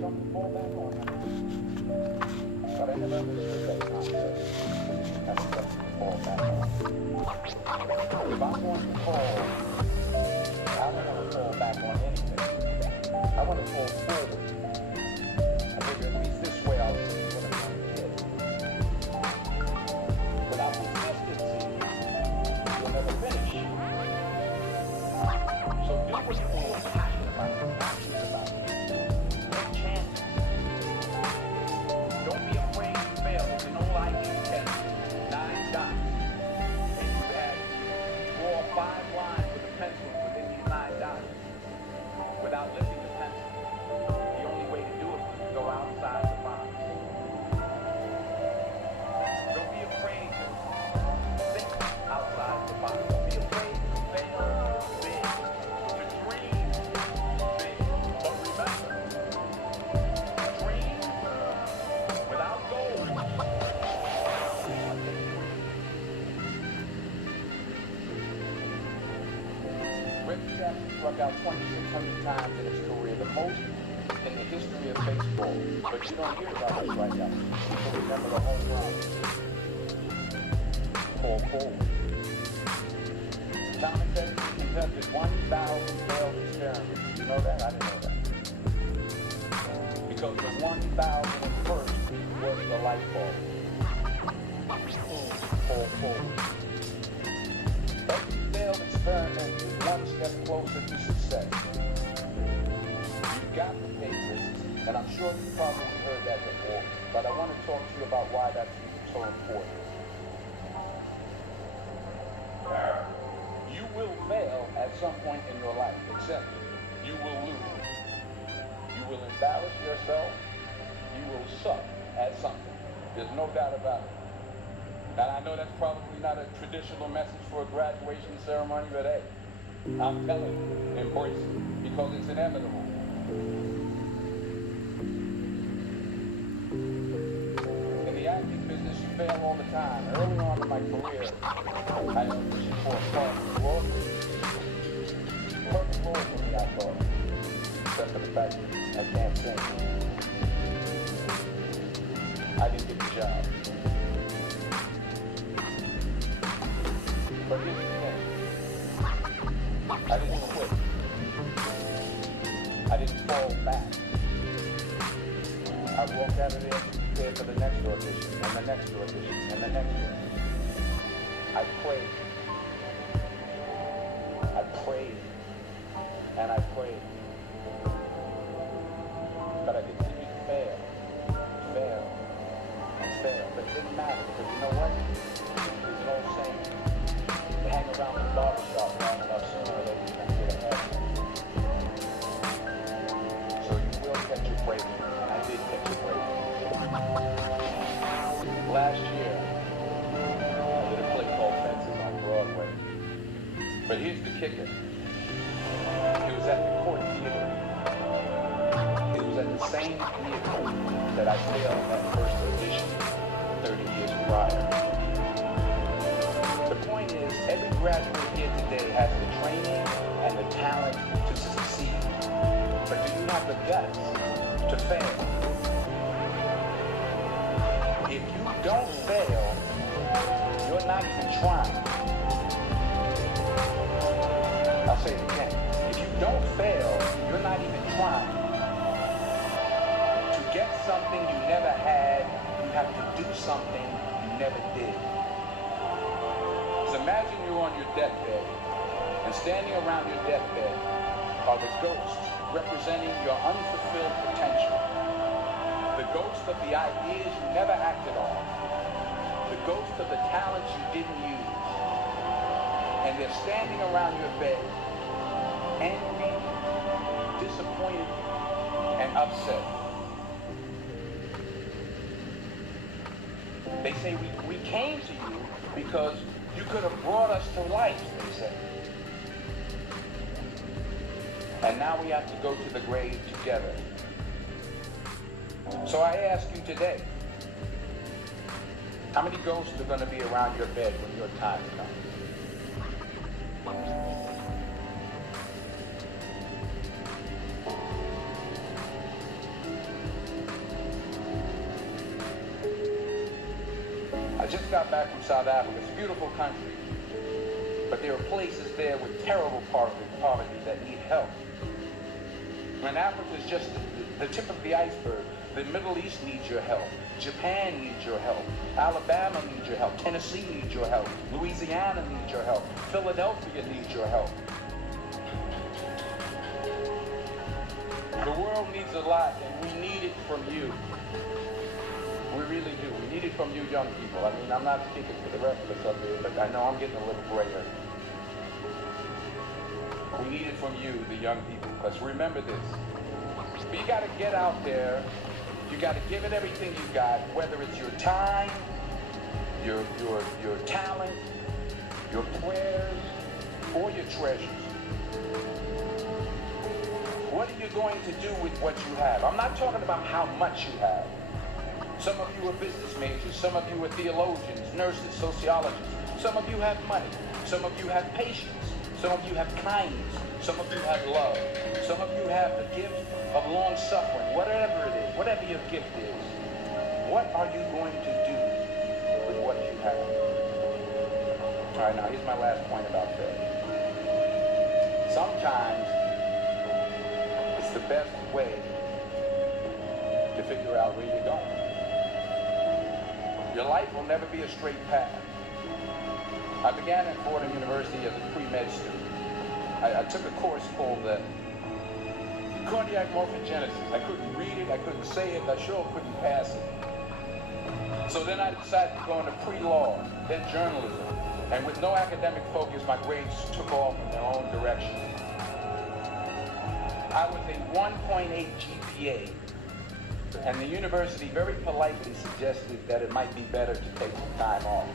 something to fall back on. But I never understood that concept. Having something to fall back on. If I'm going to fall, I don't want to fall back on anything. I want to fall forward. I figure at least this way I'll see what I'm going to get. Without consistency, you'll never finish. So do what you feel passionate about, passionate about. Take chances. Don't be afraid to fail. There's an old IQ test, 9 dots. And you had draw 5 lines with a pencil within these 9 dots without lifting the pencil. The only way to do it was to go outside the box. Don't be afraid to think outside the box. Don't be afraid to fail big, to dream big. But remember, dream without goals. Reggie Jackson struck out 2,600 times in his career, the most in the history of baseball. But you don't hear about his strikeouts. People remember the home run. Fall forward. Thomas Edison conducted 1,000 failed experiments. Did you know that? I didn't know that. Because the 1,001st was the light bulb. Fall forward. Every failed experiment is one step closer to success. You've got to take risks, and I'm sure you've probably heard that before, but I want to talk to you about why that's so important. You will fail at some point in your life, except you will lose. You will embarrass yourself. You will suck at something. There's no doubt about it. And I know that's probably not a traditional message for a graduation ceremony, but hey, I'm telling you, embrace it, because it's inevitable. In the acting business, you fail all the time. Early on in my career, I auditioned for a part in Broadway. Perfect role for me, I thought, except for the fact that I can't sing. I didn't get the job. But here's the thing. I didn't quit. I didn't fall back. I walked out of there to prepare for the next audition, and the next audition, and the next audition. I prayed. I prayed. And I prayed. But I continued to fail. And fail. But it didn't matter, because you know what? There's an old saying. You hang around the barbershop long enough, sooner or later you're going to get ahead. So you will catch your break, and I did catch a break. Last year, I did a play called Fences on Broadway. But here's the kicker. It was at the Court Theater. It was at the same theater that I failed that first audition 30 years prior. The point is, every graduate here today has the training and the talent to succeed. But do you have the guts to fail? If you don't fail, you're not even trying. I'll say it again. If you don't fail, you're not even trying. To get something you never had, you have to do something you never did. Imagine you're on your deathbed, and standing around your deathbed are the ghosts representing your unfulfilled potential. The ghost of the ideas you never acted on. The ghost of the talents you didn't use. And they're standing around your bed, angry, disappointed, and upset. They say, we came to you because you could have brought us to life, they say. And now we have to go to the grave together. So I ask you today, how many ghosts are going to be around your bed when your time comes? just got back from South Africa. It's a beautiful country. But there are places there with terrible poverty that need help. And Africa is just the tip of the iceberg. The Middle East needs your help. Japan needs your help. Alabama needs your help. Tennessee needs your help. Louisiana needs your help. Philadelphia needs your help. The world needs a lot, and we need it from you. We really do. We need it from you young people. I mean, I'm not speaking for the rest of us up here, but I know I'm getting a little grayer. We need it from you, the young people, because remember this. You got to get out there. You got to give it everything you got, whether it's your time, your talent, your prayers, or your treasures. What are you going to do with what you have? I'm not talking about how much you have. Some of you are business majors. Some of you are theologians, nurses, sociologists. Some of you have money. Some of you have patience. Some of you have kindness. Some of you have love. Some of you have the gift of long suffering. Whatever it is, whatever your gift is, what are you going to do with what you have? All right, now here's my last point about faith. Sometimes it's the best way to figure out where you're going. Your life will never be a straight path. I began at Fordham University as a pre-med student. I took a course called cardiac morphogenesis. I couldn't read it, I couldn't say it, I sure couldn't pass it. So then I decided to go into pre-law, then journalism. And with no academic focus, my grades took off in their own direction. I was a 1.8 GPA. And the university very politely suggested that it might be better to take some time off.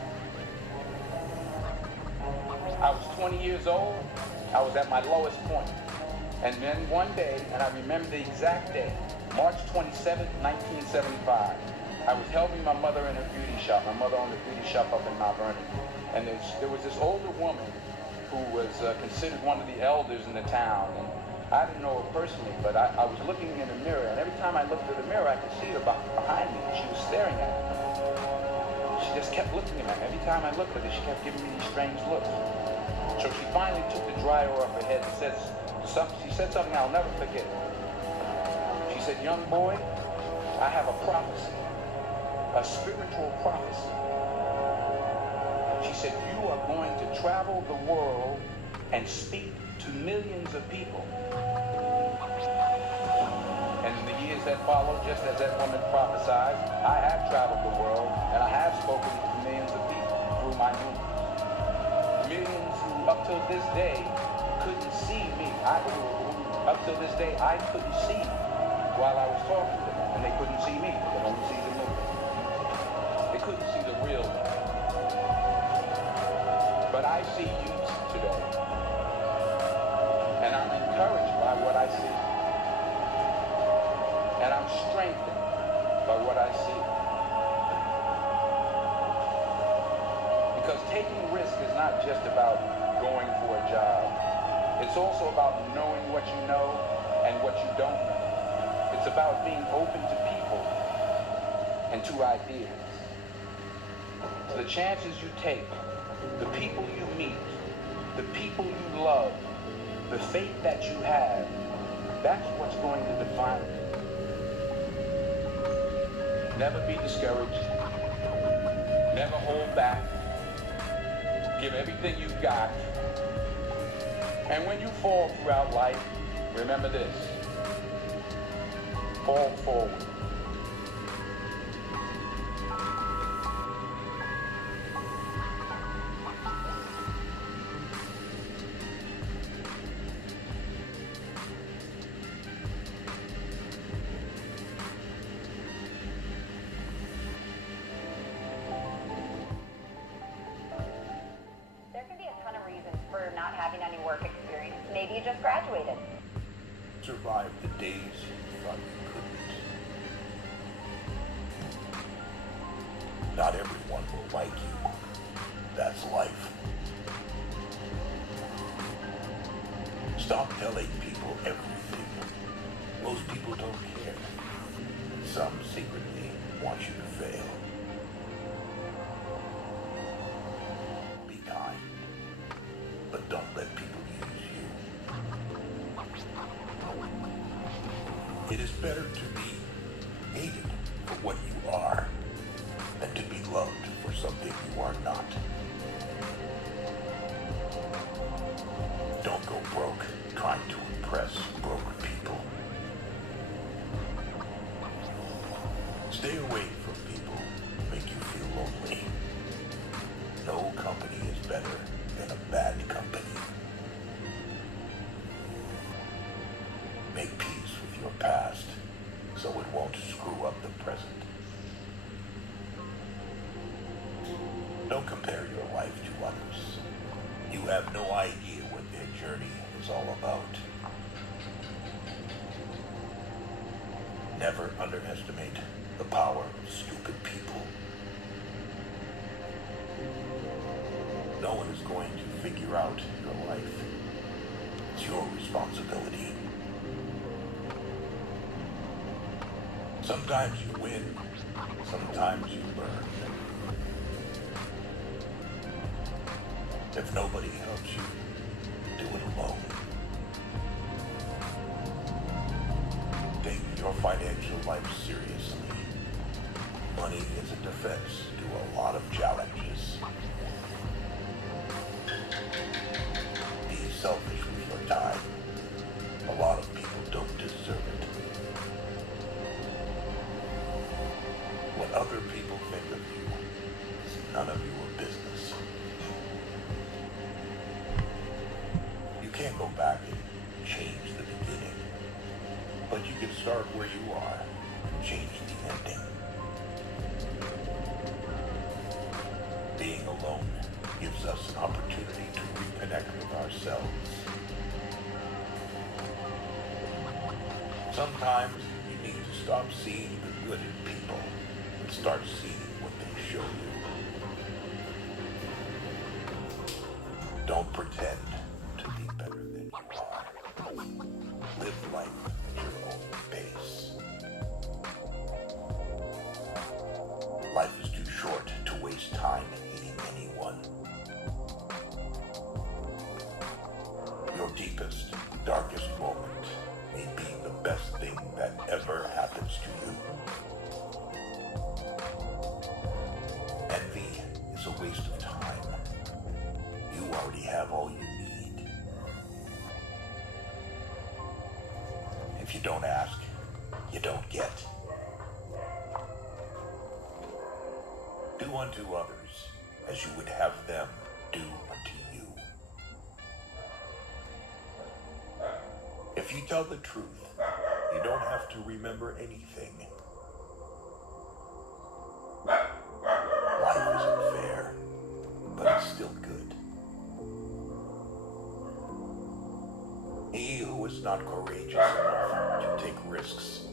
I was 20 years old. I was at my lowest point. And then one day, and I remember the exact day, March 27th, 1975, I was helping my mother in her beauty shop. My mother owned a beauty shop up in Mount Vernon. And there was this older woman who was considered one of the elders in the town. And I didn't know her personally, but I was looking in the mirror, and every time I looked at the mirror, I could see her behind me. She was staring at me. She just kept looking at me. Every time I looked at her, she kept giving me these strange looks. So she finally took the dryer off her head and she said something I'll never forget. She said, "Young boy, I have a prophecy, a spiritual prophecy." She said, "You are going to travel the world and speak to millions of people." And in the years that followed, just as that woman prophesied, I have traveled the world and I have spoken to millions of people through my movement. Millions who up till this day couldn't see me. Up till this day, I couldn't see while I was talking to them, and they couldn't see me. They could only see the movement. They couldn't see the real me. But I see you today. And I'm encouraged by what I see. And I'm strengthened by what I see. Because taking risk is not just about going for a job. It's also about knowing what you know and what you don't know. It's about being open to people and to ideas. So the chances you take, the people you meet, the people you love, the faith that you have, that's what's going to define you. Never be discouraged. Never hold back. Give everything you've got. And when you fall throughout life, remember this. Fall forward. Not having any work experience. Maybe you just graduated. Survive the days you thought you couldn't. Not everyone will like you. That's life. Stop telling people everything. Most people don't care. Some secretly want you to fail. It is better to be hated for what you are than to be loved for something you are not. Don't go broke trying to impress broke people. Stay away from people who make you feel lonely. No company is better than a bad company. Make peace with your past so it won't screw up the present. Don't compare your life to others. You have no idea what their journey is all about. Never underestimate the power of stupid people. No one is going to figure out your life. It's your responsibility. Sometimes you win, sometimes you learn. If nobody helps you, do it alone. Take your financial life seriously. Money is a defense to a lot of challenges. Be selfish with your time. A lot of people don't deserve it. What other people think of you is none of your business. You can't go back and change the beginning, but you can start where you are and change the ending. Being alone gives us an opportunity to reconnect with ourselves. Sometimes you need to stop seeing the good in people and start seeing what they show you. Don't pretend to be better than you are. Live life at your own pace. Life is too short to waste time hating anyone. Your deepest, darkest moment may be the best thing that ever happens to you. Envy is a waste of time. You already have all you need. If you don't ask, you don't get. Do unto others as you would have them do unto you. If you tell the truth, you don't have to remember anything. Life isn't fair, but it's still good. He who is not courageous enough to take risks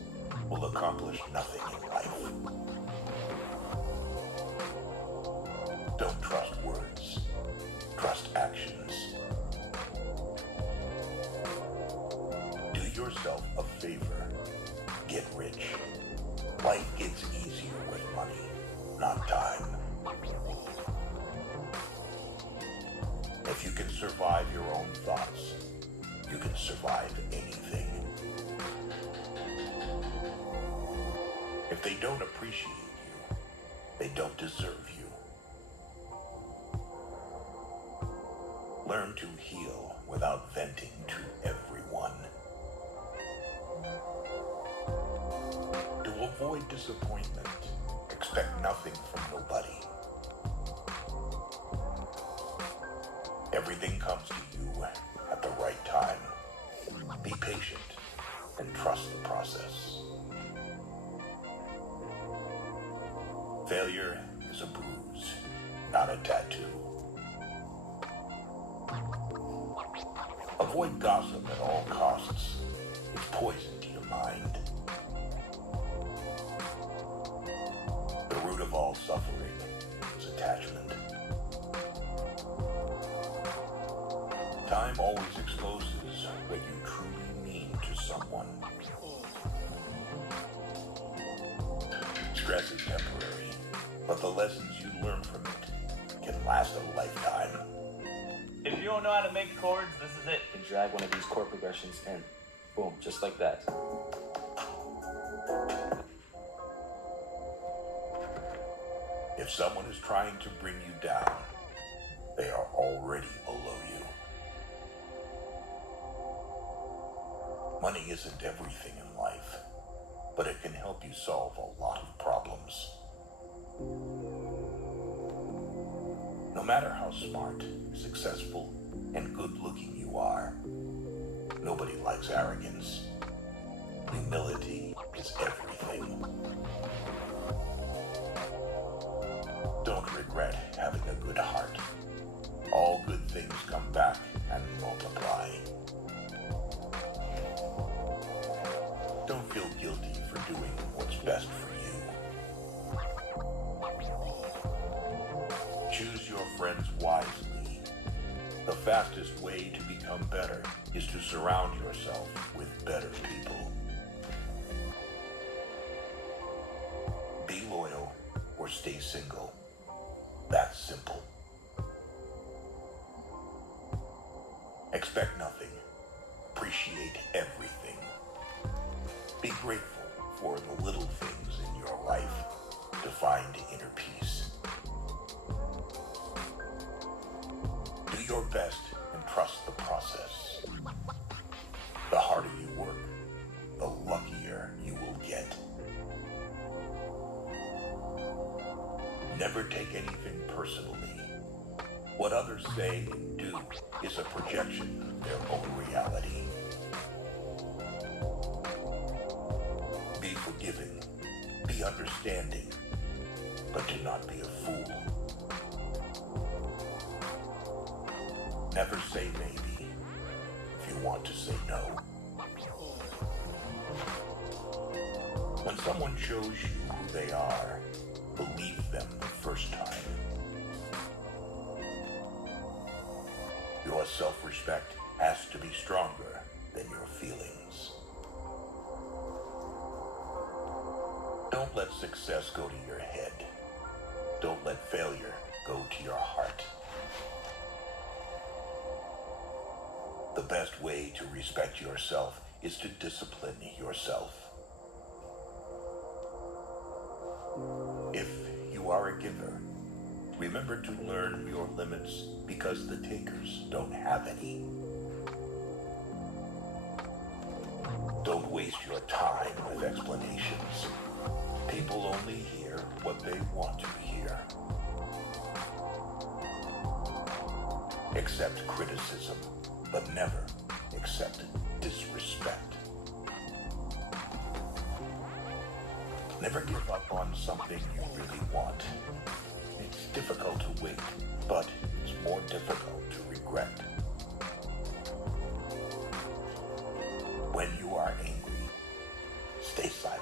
will accomplish nothing in life. Don't trust words, trust actions. Do yourself a favor, get rich. Life gets easier with money, not time. If you can survive your own thoughts, you can survive anything. If they don't appreciate you, they don't deserve you. Learn to heal without venting to everyone. To avoid disappointment, expect nothing from nobody. Everything comes to you at the right time. Be patient and trust the process. Failure is a bruise, not a tattoo. Avoid gossip at all costs. It's poison to your mind. The root of all suffering is attachment. Time always exposes what you truly mean to someone. Stress is temporary, but the lessons you learn from it can last a lifetime. If you don't know how to make chords, this is it. And drag one of these chord progressions in. Boom, just like that. If someone is trying to bring you down, they are already below you. Money isn't everything in life, but it can help you solve a lot of problems. No matter how smart, successful, and good-looking you are, nobody likes arrogance. Humility is everything. Don't regret having a good heart. All good things come back and multiply. Don't feel guilty for doing what's best for you. Choose your friends wisely. The fastest way to become better is to surround yourself with better people. Be loyal or stay single. That's simple. Expect nothing. Appreciate everything. Be grateful for the little things in your life to find inner peace. Do your best and trust the process. The harder you work, the luckier you will get. Never take anything personally. What others say and do is a projection of their own reality. Be forgiving, be understanding, but do not be a fool. Never say maybe if you want to say no. When someone shows you who they are, believe them the first time. Your self-respect has to be stronger than your feelings. Don't let success go to your head. Don't let failure go to your heart. The best way to respect yourself is to discipline yourself. If you are a giver, remember to learn your limits because the takers don't have any. Don't waste your time with explanations. People only hear what they want to hear. Accept criticism, but never accept disrespect. Never give up on something you really want. It's difficult to wait, but it's more difficult to regret. When you are angry, stay silent.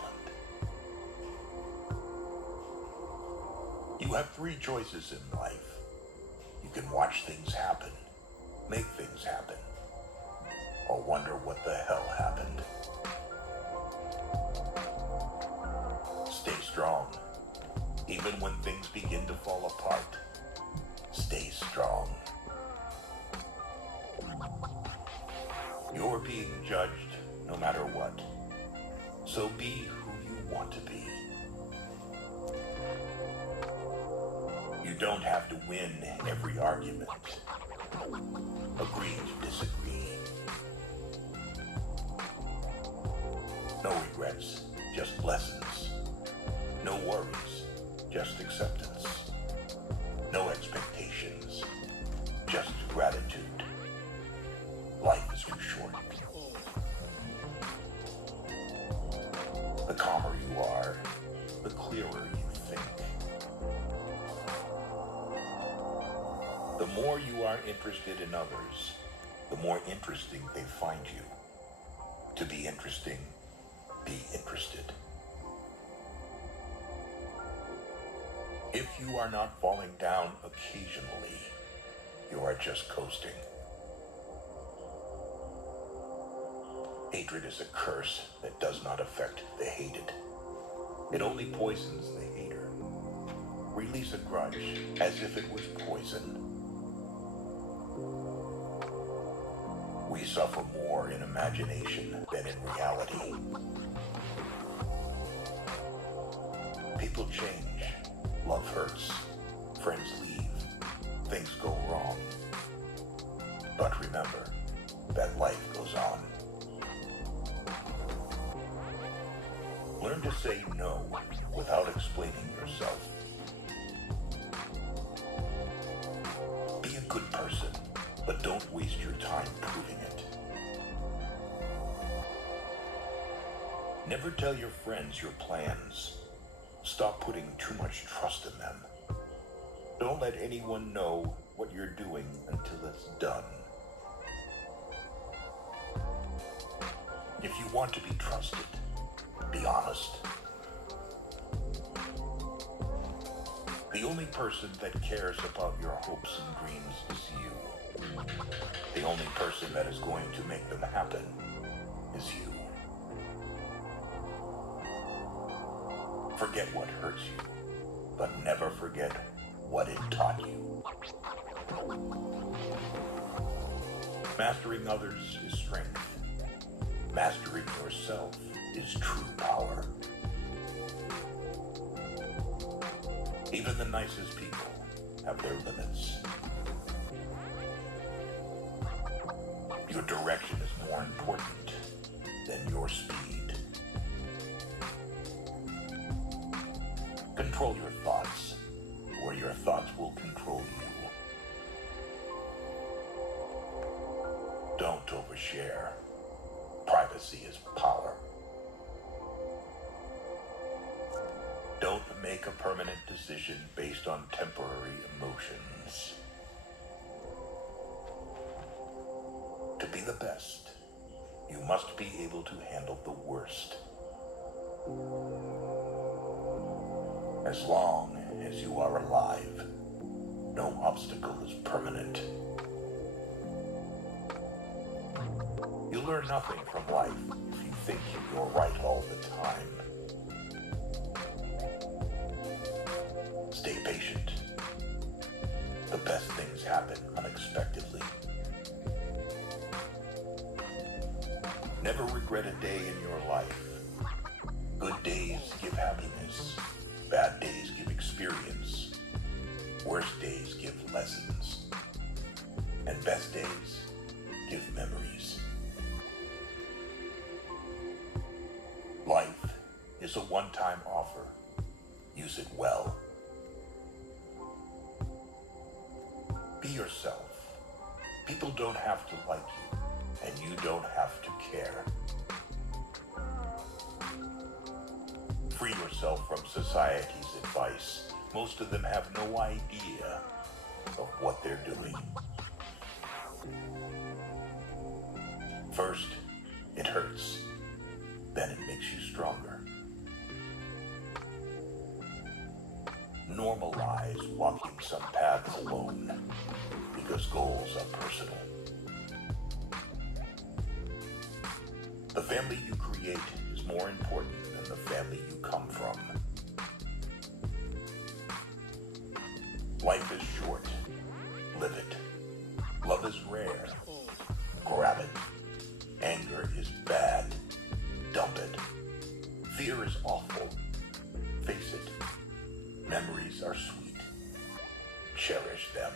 You have three choices in life. You can watch things happen, make things happen, or wonder what the hell happened. Stay strong. Even when things begin to fall apart, stay strong. You're being judged no matter what. So be who you want to be. You don't have to win every argument. Agree to disagree. No regrets, just lessons. No worries, just acceptance. No expectations, just gratitude. Life is too short. The calmer you are, the clearer you think. The more you are interested in others, the more interesting they find you. To be interesting, be interested. If you are not falling down occasionally, you are just coasting. Hatred is a curse that does not affect the hated. It only poisons the hater. Release a grudge as if it was poison. We suffer more in imagination than in reality. People change, love hurts, friends leave, things go wrong. But remember that life goes on. Learn to say no without explaining yourself. Be a good person, but don't waste your time proving it. Never tell your friends your plans. Stop putting too much trust in them. Don't let anyone know what you're doing until it's done. If you want to be trusted, be honest. The only person that cares about your hopes and dreams is you. The only person that is going to make them happen is you. Forget what hurts you, but never forget what it taught you. Mastering others is strength. Mastering yourself is true power. Even the nicest people have their limits. Your direction is more important than your speed. Control your thoughts, or your thoughts will control you. Don't overshare. Privacy is power. Don't make a permanent decision based on temporary emotions. To be the best, you must be able to handle the worst. As long as you are alive, no obstacle is permanent. You learn nothing from life if you think you're right all the time. Stay patient. The best things happen unexpectedly. Never regret a day in your life. Good days give happiness. Bad days give experience. Worst days give lessons. And best days give memories. Life is a one-time offer. Use it well. Be yourself. People don't have to like you, and you don't have to care. Free yourself from society's advice. Most of them have no idea of what they're doing. First, it hurts. Then it makes you stronger. Normalize walking some paths alone, because goals are personal. The family you create is more important than the family you come from. Life is short. Live it. Love is rare. Grab it. Anger is bad. Dump it. Fear is awful. Face it. Memories are sweet. Cherish them.